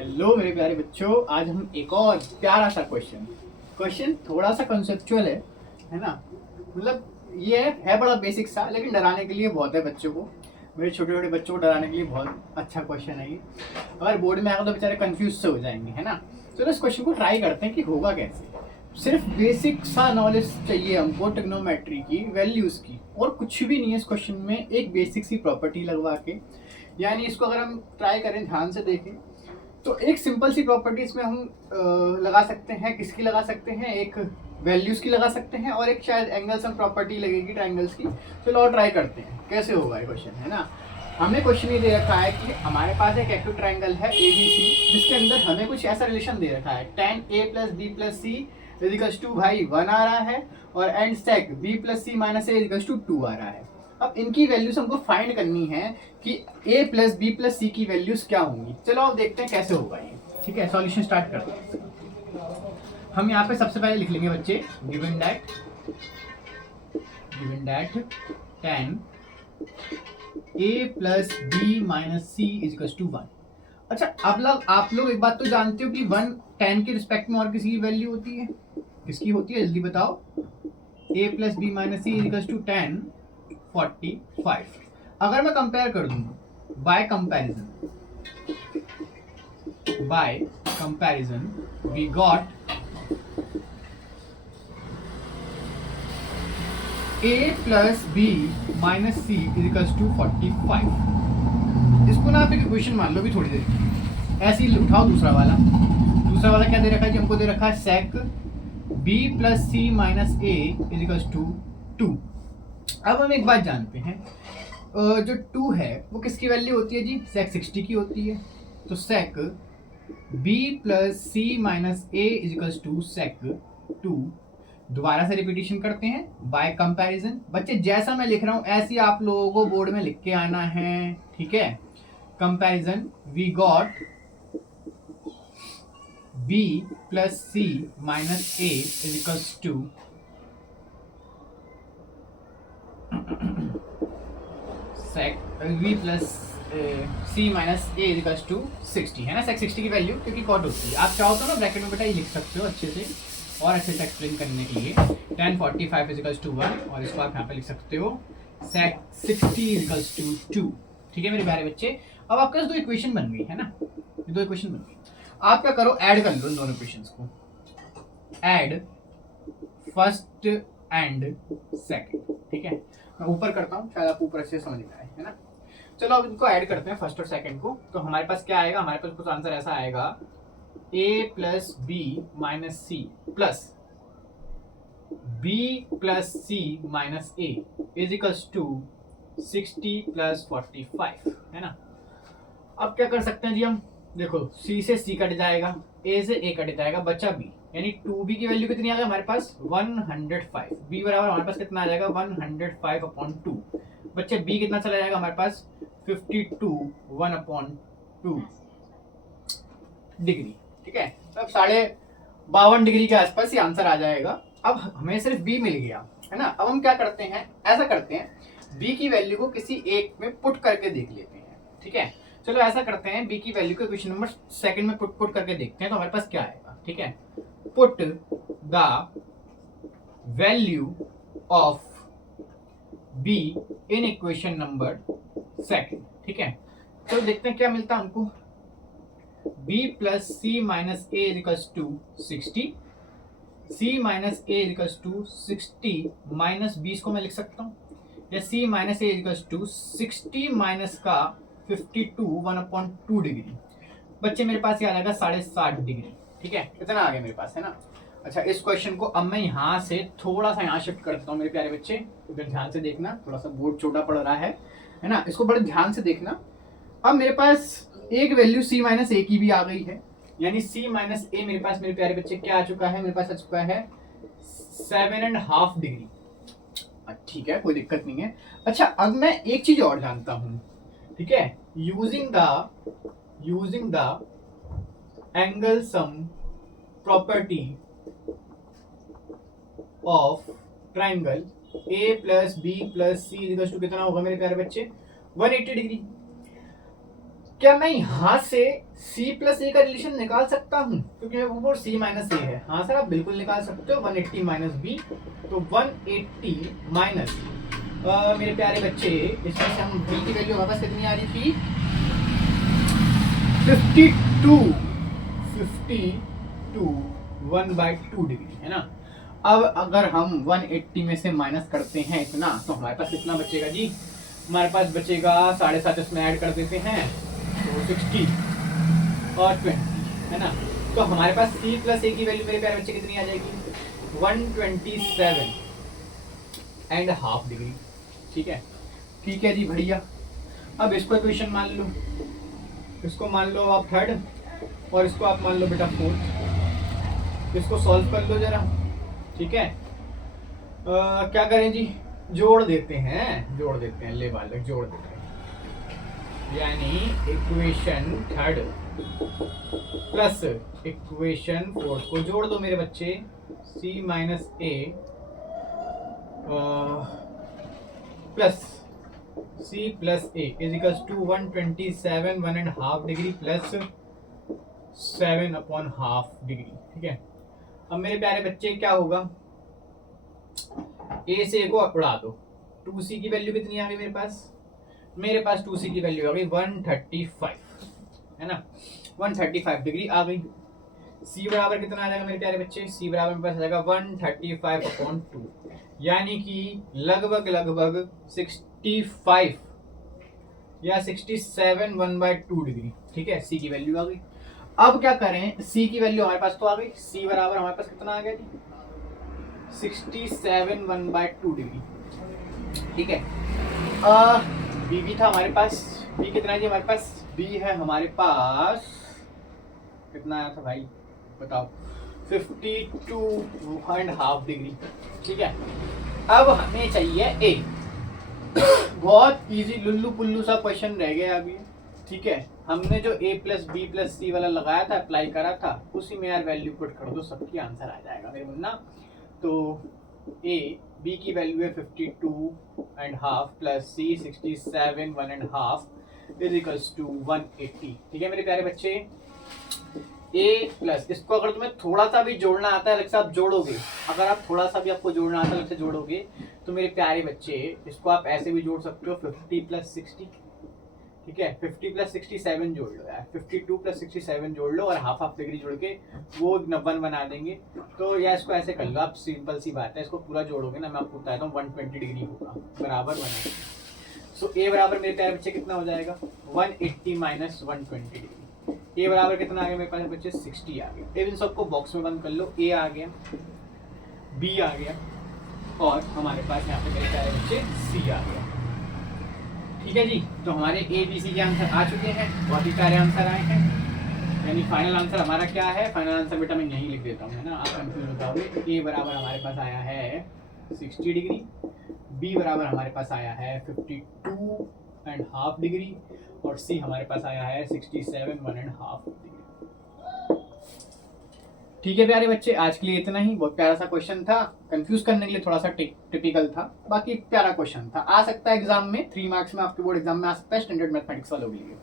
Hello मेरे प्यारे बच्चों, आज हम एक और प्यारा सा क्वेश्चन थोड़ा सा कंसेप्चुअल है ना। मतलब ये है बड़ा बेसिक सा, लेकिन डराने के लिए बहुत है बच्चों को। मेरे छोटे छोटे बच्चों को डराने के लिए बहुत अच्छा क्वेश्चन है ये। अगर बोर्ड में आएगा तो बेचारे कंफ्यूज से हो जाएंगे, है ना। चलो इस क्वेश्चन को ट्राई करते हैं कि होगा कैसे। सिर्फ बेसिक सा नॉलेज चाहिए हमको ट्रिग्नोमेट्री की, वैल्यूज की, और कुछ भी नहीं है इस क्वेश्चन में। एक बेसिक सी प्रॉपर्टी लगवा के, यानी इसको अगर हम ट्राई करें, ध्यान से देखें, तो एक सिंपल सी प्रॉपर्टी इसमें हम लगा सकते हैं। किसकी लगा सकते हैं? एक वैल्यूज की लगा सकते हैं, और एक शायद एंगल्स हम प्रॉपर्टी लगेगी ट्राइंगल्स की। चलो और ट्राई करते हैं कैसे होगा ये क्वेश्चन, है ना। हमें क्वेश्चन ये दे रखा है कि हमारे पास एक एक्टिव ट्राइंगल है ए बी सी, जिसके अंदर हमें कुछ ऐसा रिलेशन दे रखा है, tan a plus B plus C equals to भाई 1 आ रहा है, और and sec b plus C minus A equals to 2 आ रहा है। अब इनकी वैल्यूज हमको फाइंड करनी है कि a प्लस बी प्लस सी की वैल्यूज क्या होंगी। चलो अब देखते हैं कैसे होगा ये। ठीक है, सॉल्यूशन स्टार्ट करते हैं। हम यहाँ पे सबसे पहले लिख लेंगे बच्चे, given that tan a plus B minus C equals to 1। अच्छा, अब आप लोग एक बात तो जानते हो कि 1 tan के रिस्पेक्ट में और किसी की वैल्यू होती है। किसकी होती है जल्दी बताओ? a plus B minus C equals to tan 45। अगर मैं कंपेयर कर दूं by comparison we got a plus B minus C equals to 45। इसको ना आप एक इक्वेशन मान लो भी थोड़ी देर, ऐसे ही उठाओ। दूसरा वाला क्या दे रखा है जी? हमको दे रखा है sec b plus C minus A equals to 2। अब हम एक बात जानते हैं, जो 2 है वो किसकी वैल्यू होती है जी? sec 60 की होती है। तो sec b plus C minus A equals to sec 2। दोबारा से रिपीटेशन करते हैं बाय कंपैरिजन। बच्चे जैसा मैं लिख रहा हूं ऐसे आप लोगों को बोर्ड में लिख के आना है, ठीक है। Comparison we got b plus C minus A equals to sec v plus C minus A equals to 60, है ना। sec 60 की वैल्यू क्योंकि कॉट होती है। आप चाहो तो ना ब्रैकेट में बेटा ये लिख सकते हो अच्छे से, और अच्छे से एक्सप्लेन करने के लिए tan 45 इजिकल्स टू 1, और इसको आप यहाँ पे लिख सकते हो sec 60 इजिकल्स टू 2। ठीक है मेरे प्यारे बच्चे, अब आपके पास दो इक्वेशन बन गई, है ना। दो इक्वेशन बन गई। आप क्या करो, ऐड कर लो इन दोनों इक्वेशंस को। ऐड फर्स्ट एंड सेकंड, ठीक है। मैं ऊपर करता हूँ, शायद आप ऊपर से समझ में आए, है ना। चलो अब इनको ऐड करते हैं फर्स्ट और सेकंड को। तो हमारे पास क्या आएगा? हमारे पास कुछ आंसर ऐसा आएगा, a plus B minus C plus b plus C minus A equals to 60 plus 45, है ना। अब क्या कर सकते हैं जी हम? देखो, c से c कट जाएगा, a से a कट जाएगा, बचा b, यानी 2b की वैल्यू कितनी आ गई हमारे पास? 105। b बराबर हमारे पास कितना आ जाएगा? 105 अपॉन 2। बच्चे b कितना चला जाएगा हमारे पास? 52 1 अपॉन 2 डिग्री, ठीक है। तो अब 52.5 डिग्री के आसपास ये आंसर आ जाएगा। अब हमें सिर्फ b मिल गया, है ना। अब हम क्या करते हैं, ऐसा करते हैं, b की वैल्यू को किसी एक में पुट करके देख लेते हैं, ठीक है। चलो ऐसा करते हैं, b की वैल्यू को इक्वेशन नंबर सेकंड में पुट करके देखते हैं, तो हमारे पास क्या आएगा, ठीक है। Put the value of b in equation number second, ठीक है। तो देखते हैं क्या मिलता है हमको। b plus C minus A equals to 60, c minus A equals to 60 minus 20 को मैं लिख सकता हूँ, या c minus A equals to 60 minus का 52 1 अपॉन 2 डिग्री। बच्चे मेरे पास ये आ जाएगा 7.5 डिग्री, ठीक है। इतना आ गया मेरे पास, है ना। अच्छा, इस क्वेश्चन को अब मैं यहाँ से थोड़ा सा यहाँ शिफ्ट करता हूँ मेरे प्यारे बच्चे। इधर ध्यान से देखना, थोड़ा सा बोर्ड छोटा पड़ रहा है ना। इसको बड़े ध्यान से देखना। अब मेरे पास एक वैल्यू c माइनस ए की भी आ गई है, यानी c माइनस ए मेरे पास मेरे प्यारे बच्चे क्या आ चुका है? मेरे पास आ चुका है 7.5 डिग्री। ठीक है, कोई दिक्कत नहीं है। अच्छा, अब मैं एक चीज और जानता हूं, ठीक है। Using the angle sum property of triangle a plus B plus C equals to कितना होगा मेरे प्यारे बच्चे? 180 डिग्री। क्या मैं यहाँ से c प्लस ए का रिलेशन निकाल सकता हूँ, क्योंकि वो c माइनस ए है। हाँ सर, आप बिल्कुल निकाल सकते हो। 180 माइनस बी, तो 180 माइनस मेरे प्यारे बच्चे, इसमें से हम b की वैल्यू हमारे पास कितनी आ रही थी, 52 1/2 डिग्री, है ना। अब अगर हम 180 में से माइनस करते हैं इतना, तो हमारे पास कितना बचेगा जी, हमारे पास बचेगा 7.5, इसमें ऐड कर देते हैं तो 60 और 20, है ना। तो हमारे पास c प्लस ए की वैल्यू मेरे प्यारे बच्चे कितनी आ जाएगी, 127.5 डिग्री। ठीक है, ठीक है जी बढ़िया। अब इसको इक्वेशन मान लो, इसको मान लो आप थर्ड, और इसको आप मान लो बेटा फोर्थ। इसको सॉल्व कर लो जरा। ठीक है, क्या करें जी, जोड़ देते हैं, ले बालक जोड़ देते हैं। यानी equation third plus equation fourth को जोड़ दो मेरे बच्चे। c minus A plus c plus A is equals to 127 1.5 degree plus 7/2 degree. ठीक है, अब मेरे प्यारे बच्चे क्या होगा, a से a को उड़ा दो। 2c की वैल्यू कितनी आ गई मेरे पास, 2c की वैल्यू आ गई 135, है ना, 135 डिग्री आ गई। c बराबर कितना आ जाएगा मेरे प्यारे बच्चे, c बराबर मेरे पास आ जाएगा 135/2, यानी कि लगभग 65 या 67 1/2 डिग्री। ठीक है, c की वैल्यू आ गई। अब क्या करें, c की वैल्यू हमारे पास तो आ गई, c बराबर हमारे पास कितना आ गया जी, 67 1/2 डिग्री। ठीक है, b भी था हमारे पास, b कितना है जी हमारे पास, b है हमारे पास कितना आया था भाई बताओ, 52.5 डिग्री। ठीक है, अब हमें चाहिए a। बहुत इजी लुल्लू पुल्लू सा क्वेश्चन रह गया अभी। ठीक है, हमने जो a प्लस बी प्लस सी वाला लगाया था, अप्लाई करा था, उसी में यार वैल्यू पुट कर दो, सबकी आंसर आ जाएगा मेरे मुन्ना। तो a b की वैल्यू है 52.5 plus c 67 1.5 is equals to 180। ठीक है मेरे प्यारे बच्चे, a प्लस, इसको अगर तुम्हें थोड़ा सा भी जोड़ना आता है अलग से आप जोड़ोगे, अगर आप थोड़ा सा भी आपको जोड़ना आता है अलग से जोड़ोगे, तो मेरे प्यारे बच्चे इसको आप ऐसे भी जोड़ सकते हो 50 प्लस 60। ठीक है, 50 प्लस 67 जोड़ लो यार, 52 प्लस 67 जोड़ लो और हाफ डिग्री जोड़ के वो 1 बना देंगे। तो या इसको ऐसे कर लो आप, सिंपल सी बात है, इसको पूरा जोड़ोगे ना, मैं आपको बताता हूँ 120 डिग्री होगा बराबर 180। सो ए बराबर मेरे प्यारे बच्चे कितना हो जाएगा, 180 माइनस 120 डिग्री। ए बराबर कितना आ गया मेरे पास बच्चे, 60 आ गया। इन सबको बॉक्स में बंद कर लो, ए आ गया, बी आ गया, और हमारे पास यहाँ पे मेरे प्यारे बच्चे सी आ गया। ठीक है जी, तो हमारे ए बी सी के आंसर आ चुके हैं, बहुत ही प्यारे आंसर आए हैं। यानी फाइनल आंसर हमारा क्या है, फाइनल आंसर बेटा मैं यहीं लिख देता हूँ, है ना, आप कंफ्यूज हो जाओगे। ए बराबर हमारे पास आया है 60 डिग्री, बी बराबर हमारे पास आया है 52.5 डिग्री, और सी हमारे पास आया है 67 1.5 डिग्री। ठीक है प्यारे बच्चे, आज के लिए इतना ही। बहुत प्यारा सा क्वेश्चन था, कंफ्यूज करने के लिए थोड़ा सा टिपिकल था, बाकी प्यारा क्वेश्चन था। आ सकता है एग्जाम में 3 मार्क्स में, आपके बोर्ड एग्जाम में आ सकता है, स्टैंडर्ड मैथमेटिक्स वालों के लिए।